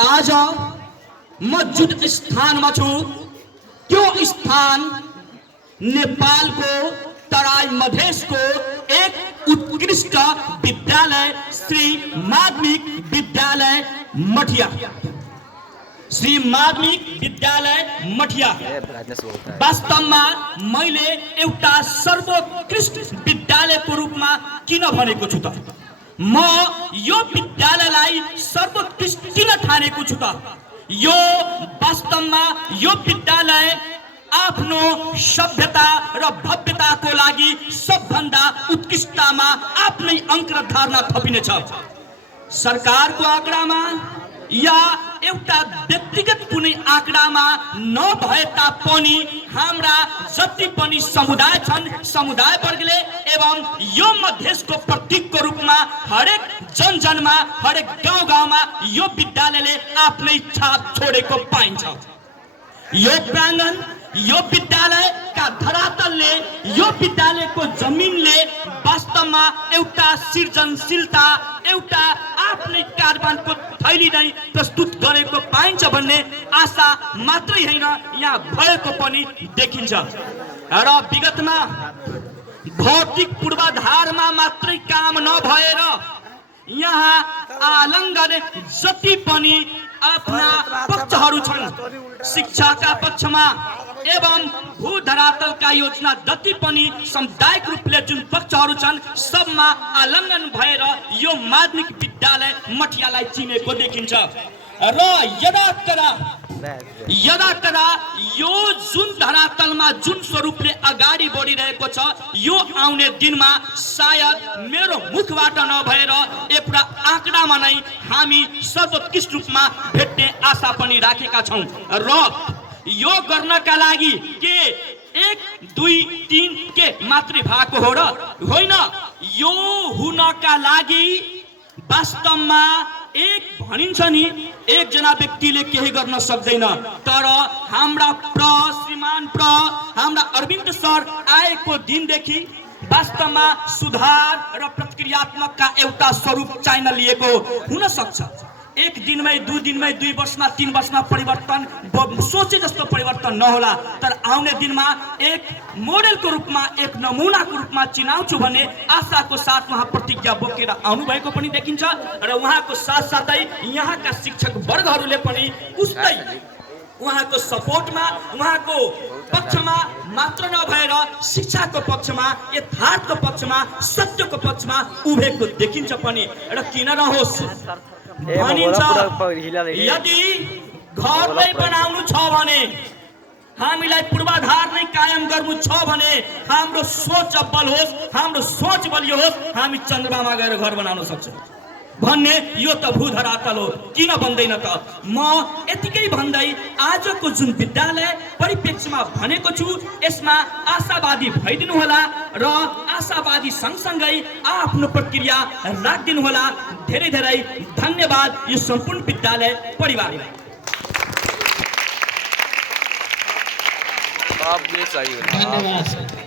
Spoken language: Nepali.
आज म जुन स्थानमा छु त्यो स्थान नेपालको तराई मधेसको एक उत्कृष्ट विद्यालय श्री माध्यमिक विद्यालय मठिया। श्री माध्यमिक विद्यालय मठिया वास्तवमा मैले एउटा सर्वोत्कृष्ट विद्यालयको रूपमा किन भनेको छु त? म यो विद्यालयलाई सर्वोत्कृष्ट किन ठानेको छु त? यो वास्तवमा यो विद्यालय आफ्नो सभ्यता र भव्यताको लागि सबभन्दा उत्कृष्टतामा आफ्नै अङ्क र धारणा थपिनेछ। सरकारको आँकडामा या एउटा व्यक्तिगत कुनै आँकडामा नभए तापनि हाम्रा जति पनि समुदाय छन्, समुदाय वर्गले एवं यो मधेसको प्रतीकको रूपमा हरेक जनजनमा हरेक गाउँ गाउँमा यो विद्यालयले आफ्नै छाप छोडेको पाइन्छ। यो प्राङ्गण यो विद्यालयका धरातलले यो विद्यालयको जमिनले वास्तवमा एउटा सृजनशीलता एउटा आफ्नै कार्बनको थैली नै प्रस्तुत गरेको पाइन्छ भन्ने आशा मात्रै होइन यहाँ भएको पनि देखिन्छ। र विगतमा भौतिक पूर्वाधारमा मात्रै काम नभएर यहाँ आलङ्गन जति पनि आफ्ना पक्षहरू छन्, शिक्षाका पक्षमा एवं भू धरातलका योजना जति पनि सामुदायिक रूपले जुन पक्षहरू छन् सबमा आलङ्गन भएर यो माध्यमिक विद्यालय मठियालाई चिनेको देखिन्छ। र यदाकदा यो जुन धरातलमा जुन स्वरूपले अगाडि बढिरहेको छ यो आउने दिनमा सायद मेरो मुखबाट नभएर एउटा आँकडामा नै हामी सर्वोत्कृष्ट रूपमा भेट्ने आशा पनि राखेका छौँ। र यो गर्नका लागि के 1 2 3 के मात्रै भएको हो र होइन, यो हुनका लागि वास्तवमा एक भनिन्छ नि एकजना व्यक्तिले केही गर्न सक्दैन, तर हाम्रा श्रीमान हाम्रा अरविन्द सर आएको दिनदेखि वास्तवमा सुधार र प्रतिक्रियात्मकका एउटा स्वरूप चाहिन लिएको हुन सक्छ। एक दिनमै 2 दिनमै 2 वर्षमा 3 वर्षमा परिवर्तन सोचे जस्तो परिवर्तन नहोला, तर आउने दिनमा एक मोडेलको रूपमा एक नमुनाको रूपमा चिनाउँछु भन्ने आशाको साथ उहाँ प्रतिज्ञा बोकेर आउनुभएको पनि देखिन्छ। र उहाँको साथसाथै यहाँका शिक्षक वर्गहरूले पनि उस्तै उहाँको सपोर्टमा उहाँको पक्षमा मात्र नभएर शिक्षाको पक्षमा यथार्थको पक्षमा सत्यको पक्षमा उभिएको देखिन्छ पनि। र किन नहोस् भनिन्छ यदि घर नै बनाउनु छ भने हामीलाई पूर्वाधार नै कायम गर्नु छ भने हाम्रो सोच अब्बल होस्, हाम्रो सोच बलियो होस्, हामी चन्द्रमामा गएर घर बनाउन सक्छौँ भन्ने यो त भूधरातल हो। किन भन्दैन त? म यतिकै भन्दै आजको जुन विद्यालय परिप्रेक्ष्यमा भनेको छु यसमा आशावादी भइदिनु होला र आशावादी सँगसँगै आफ्नो प्रक्रिया राखिदिनु होला। धेरै धेरै धन्यवाद यो सम्पूर्ण विद्यालय परिवारलाई। धन्यवाद।